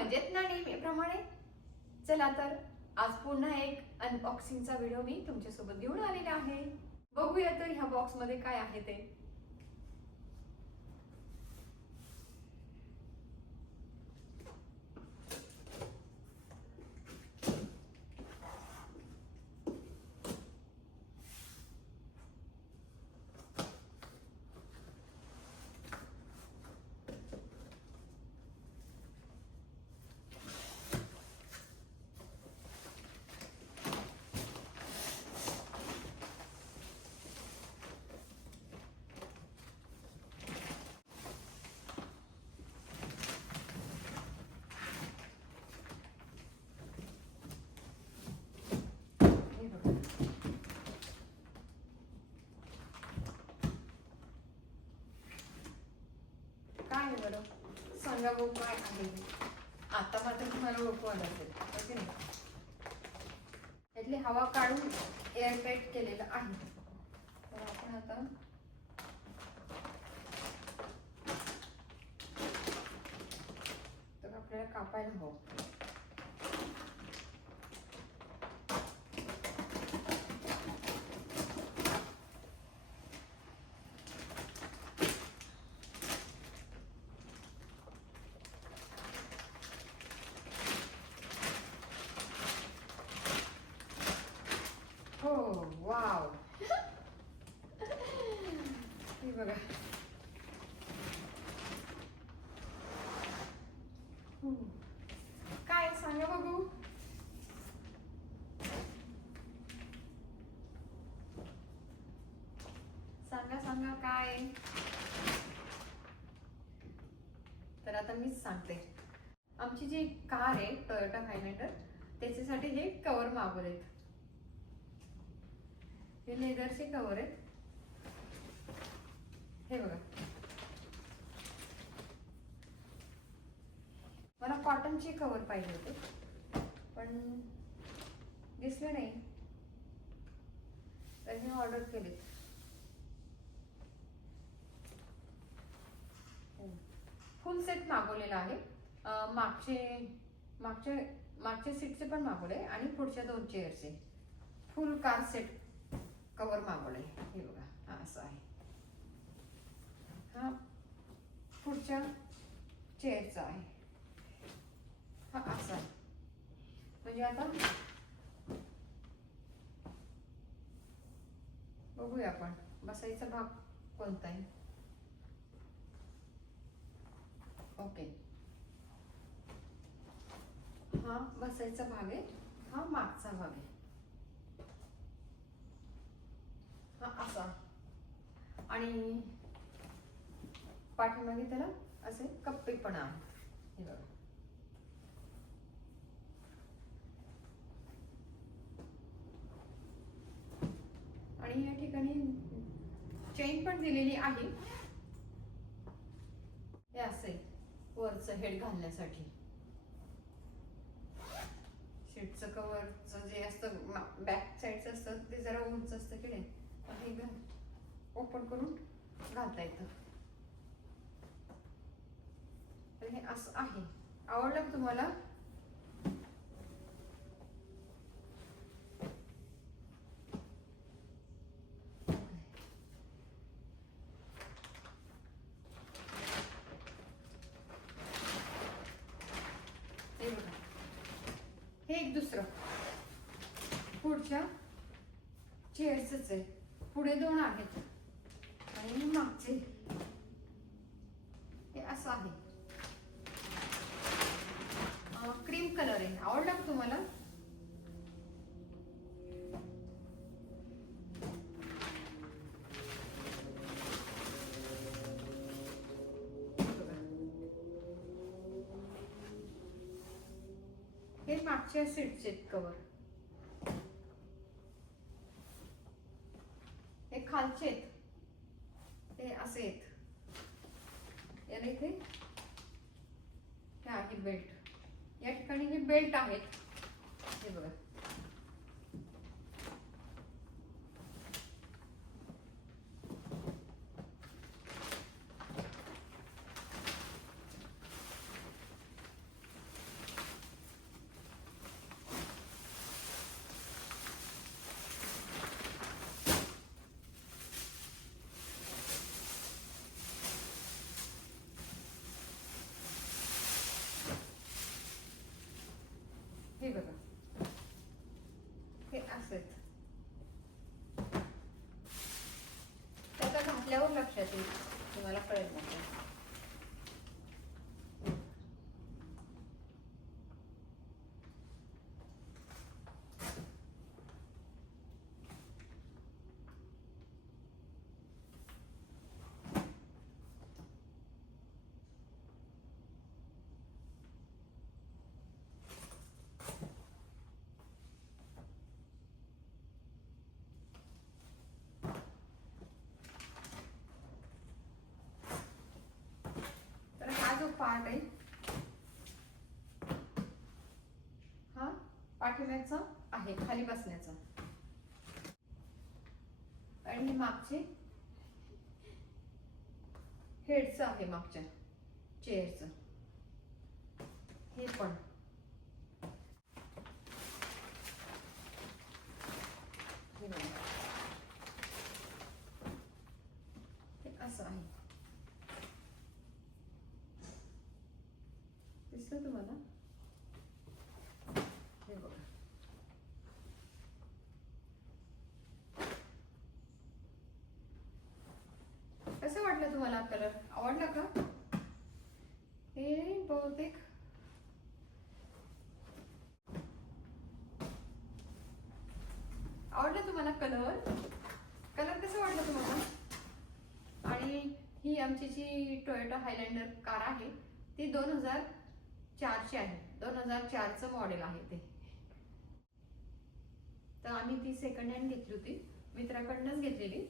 मजेत ना नेहमीप्रमाणे? चला तर आज पुन्हा एक अनबॉक्सिंगचा व्हिडिओ मी तुमच्यासोबत घेऊन आलेला आहे. बघूया तर ह्या बॉक्स मध्ये काय आहे ते. काय बरं सांगा बघू काय आहे. आता मात्र तुम्हाला ओळखू आलं असेल ओके नाही. त्यातली हवा काढून एअरटाईट केलेलं आहे. तर आपण आता तर आपल्याला कापायला हवं. हो वाव हे बघा. काय सांगा बघू. सांगा सांगा काय. तर आता मीच सांगते. आमची जी कार आहे टोयोटा हायलँडर त्याच्यासाठी हे कव्हर मागवलेत. हे लेदरचे कव्हर आहेत. हे बघा. मला कॉटनचे कव्हर पाहिजे होते पण दिसले नाही तर हे ऑर्डर केले. फुल सेट मागवलेला आहे. मागचे सीटचे पण मागवले आणि पुढच्या 2 चेअरचे फुल कार सेट कव्हर मागवले. हे बघा हा असं आहे. हा पुढच्या चेअरचा आहे. हा असा आहे. म्हणजे आता बघूया आपण बसायचा भाग कोणता आहे. ओके हा बसायचा भाग आहे. हा मागचा भाग आहे. हा असा आणि पाठीमागे त्याला असे कप्पे पण आहे. हे बघा. आणि या ठिकाणी चेन पण दिलेली आहे. हे असे वरचं हेड घालण्यासाठी. सीटचं कव्हरचं जे असतं बॅक साईडचं असतं ते जरा उंच असतं की नाही. हे ओपन करून घालता येतं. तर हे असं आहे. आवडलं का तुम्हाला. हे बघा. हे एक दुसरं पुढच्या चेअर्सच आहे. पुढे 2 आहेत आणि मागचे हे असं आहे. क्रीम कलर आहे. आवडला का तुम्हाला. हे मागच्या सीटचे कव्हर. हे खालचे आहेत. ते असे आहेत. याला इथे हे आहे बेल्ट. या ठिकाणी हे बेल्ट आहेत. हे बघा. पार्ट आहे हा पाठीमागचा आहे खाली बसण्याचा, आणि हे मागचे हेडचं आहे मागच्या चेअरचं. हे पण हे बघा, हे असं आहे. दिसलं तुम्हाला? हे बघा. कसं वाटलं तुम्हाला कलर? आवडला का? हे बहुतेक आवडलं तुम्हाला कलर? कलर कसं वाटलं तुम्हाला? आणि ही आमची जी टोयोटा हायलँडर कार आहे ती 2004ची आहे. 2004चं मॉडेल आहे ते. तर आम्ही ती सेकंड हँड घेतली होती, मित्राकडनंच घेतलेली.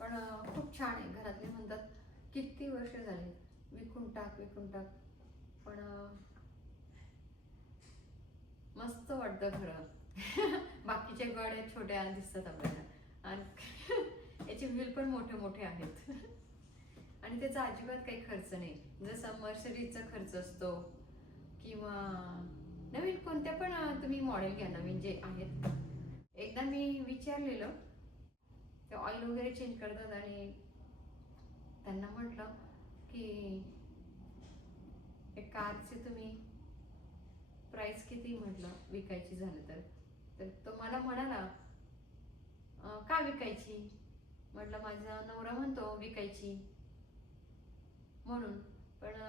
पण खूप छान आहे. घरातले म्हणतात किती वर्ष झाली विकून टाक विकून टाक, पण मस्त वाटतं खरं. बाकीच्या गाड्या छोट्या दिसतात आपल्याला, आणि याचे व्हील पण मोठे मोठे आहेत. आणि त्याचा अजिबात काही खर्च नाही. जसा मर्सिडीजचा खर्च असतो किंवा नवीन कोणत्या पण तुम्ही मॉडेल घ्या, नवीन जे आहेत. एकदा मी विचारलेलं, ते ऑइल वगैरे चेंज करतात, आणि त्यांना म्हटलं की कारचे तुम्ही प्राइस किती म्हटलं विकायची झालं तर तो मला म्हणाला का विकायची? म्हटलं माझा नवरा म्हणतो विकायची म्हणून. पण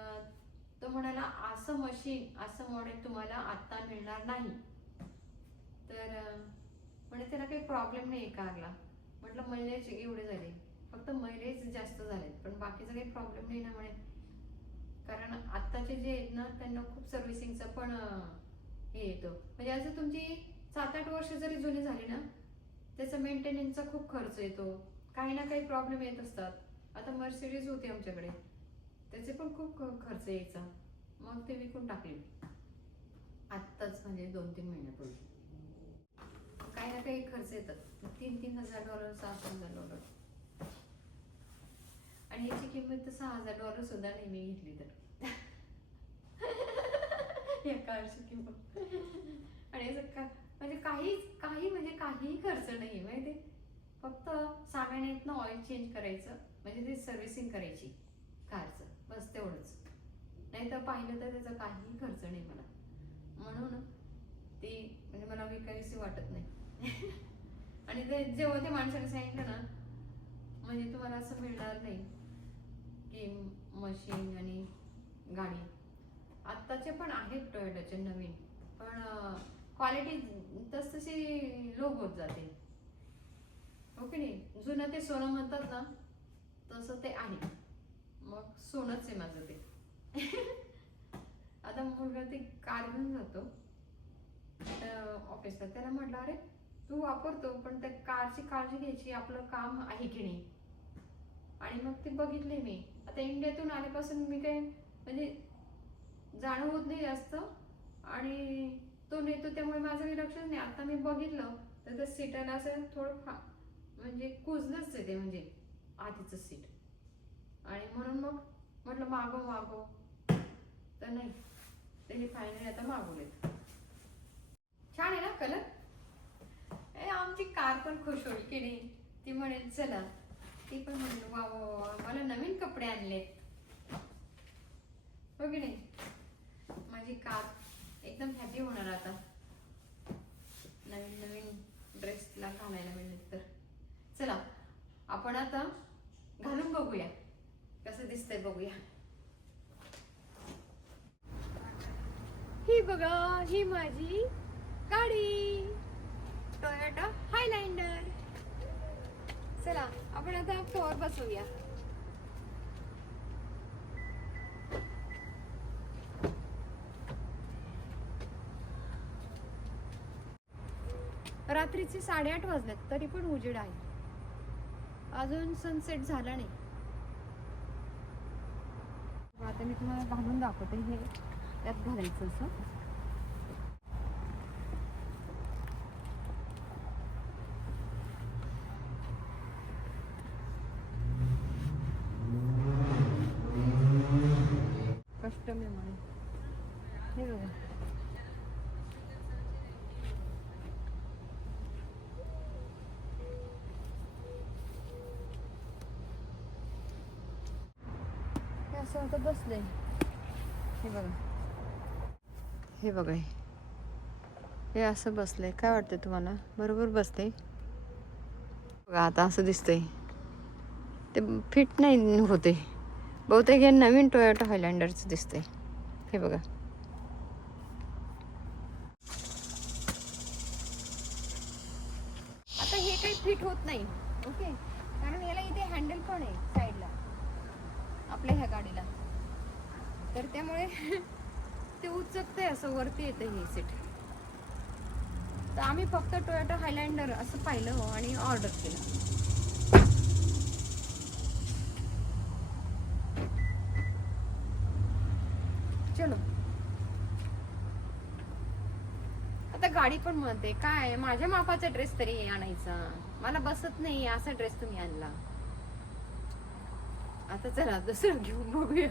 तो म्हणाला असं मशीन असं मॉडेल तुम्हाला आता मिळणार नाही. तर म्हणे त्याला काही प्रॉब्लेम नाही आहे कारला. म्हटलं मायलेज एवढे झाले, फक्त मायलेज जास्त झालेत, पण बाकीचा काही प्रॉब्लेम नाही ना म्हणे. कारण आत्ताचे जे आहेत ना त्यांना खूप सर्व्हिसिंगचा पण हे येतो. म्हणजे असं तुमची 7-8 वर्ष जरी जुनी झाली ना त्याचा मेंटेनन्सचा खूप खर्च येतो, काही ना काही प्रॉब्लेम येत असतात. आता मर्सिडीज होती आमच्याकडे, त्याचे पण खूप खर्च यायचा. मग ते विकून टाकले आत्ताच, म्हणजे 2-3 महिन्यापूर्वी. काही ना काही खर्च येतात, $3,000 $6,000. आणि याची किंमत तर $6,000 सुद्धा नाही मी घेतली तर. या कारची किंमत. आणि याचं म्हणजे काहीही खर्च नाही माहिती. फक्त सामान्यातनं ऑइल चेंज करायचं, म्हणजे ते सर्व्हिसिंग करायची कारचं, बस तेवढंच. नाही तर पाहिलं तर त्याचा काहीही खर्च नाही मला. म्हणून ती म्हणजे मला विकावीशी वाटत नाही. आणि ते जेव्हा ते माणसाने सांगितलं ना, म्हणजे तुम्हाला असं मिळणार नाही की मशीन आणि गाडी. आत्ताचे पण आहेत टोयोटाचे नवीन, पण क्वालिटी तशी लो होत जाते. ओके नाही, जुनं ते सोनं म्हणतात ना तसं ते आहे. मग सोनंच आहे माझं ते. आता मुलगा ते कार घेऊन जातो ऑफिसला. त्याला म्हटलं अरे तू वापरतो पण त्या कारची काळजी घ्यायची, आपलं काम आहे की नाही. आणि मग ते बघितले मी. आता इंडियातून आल्यापासून मी काय म्हणजे जाणं होत नाही जास्त, आणि तो नेतो त्यामुळे माझं काही लक्षच नाही. आता मी बघितलं तर त्या सीटाला असं थोडं म्हणजे कुजलंच आहे ते, म्हणजे आधीचं सीट. आणि म्हणून मग म्हटलं मागव तर नाही, ते हे फायनली आता मागवलेत. छान आहे ना कलर? आमची कार पण खुश होईल की नाही. ती म्हणेल चला, ती पण म्हणेल वा मला नवीन कपडे आणलेत, हो की नाही. माझी कार एकदम हॅपी होणार आता नवीन ड्रेसला घालायला मिळेल तर. चला आपण आता घालून बघूया कसं दिसतंय, बघूया. ही बघा, ही माझी गाडी टोयोटा हायलँडर. चला आपण आता फ्लोअर बसवूया. रात्रीचे 8:30 वाजलेत तरी पण उजेड आहे, अजून सनसेट झाला नाही. तर मी तुम्हाला घालून दाखवते. हे त्यात घालायचं असं. कस्टम आहे म्हणून हे बघा. हे असं होतं बसलंय. हे बघा, हे बघा, हे असं बसलंय. काय वाटतं तुम्हाला? बरोबर बसते बघा. आता असं दिसतंय, ते फिट नाही होते बहुतेक. हे नवीन टोयोटा हायलँडरचं दिसतंय. हे बघा, आता हे काही फिट होत नाही. ओके, कारण याला इथे हँडल पण आहे साईडला आपल्या ह्या गाडीला, तर त्यामुळे ते उचकतंय असं वरती येतं हे सीट. तर आम्ही फक्त टोयोटा हायलँडर असं पाहिलं हो आणि ऑर्डर केलं. चलो, आता गाडी पण म्हणते काय माझ्या मापाचा ड्रेस तरी आणायचा, मला बसत नाही असा ड्रेस तुम्ही आणला. आता चला दुसरं घेऊन बघूया,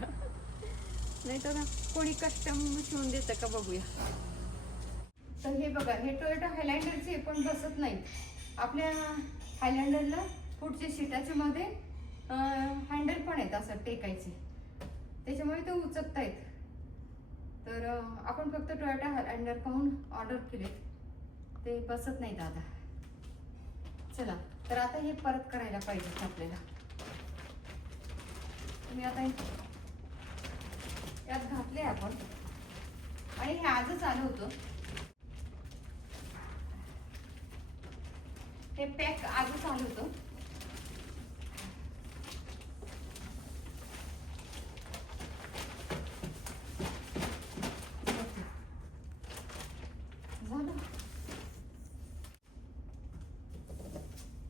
नाही तर कोणी कस्टम शिवून देतं का बघूया. तर हे बघा, हे टोयोटा हायलँडरचे पण बसत नाहीत. आपल्या हायलँडरला पुढच्या सीटाच्या मध्ये हँडल पण आहेत असं टेकायचे, त्याच्यामुळे ते उचकतायत. तर आपण फक्त टोयोटा हायलँडर पाहून ऑर्डर केले, ते बसत नाहीत आता. चला, तर आता हे परत करायला पाहिजे आपल्याला. तुम्ही आता यात घातले आपण, आणि हे आजच आलं होतं. हे पॅक आजच आलं होतं. झालं.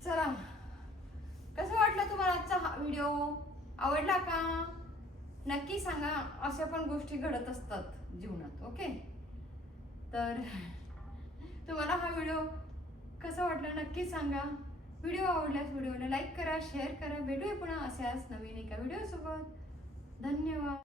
चला, कसं वाटलं तुम्हाला आजचा हा व्हिडिओ? आवडला का? नक्की सांगा. अशा पण गोष्टी घडत असतात जीवनात. ओके, तर तुम्हाला हा व्हिडिओ कसा वाटला नक्की सांगा. व्हिडिओ आवडल्यास व्हिडिओला लाईक करा, शेअर करा. भेटूया पुन्हा अशाच नवीन एका व्हिडिओ सोबत. धन्यवाद.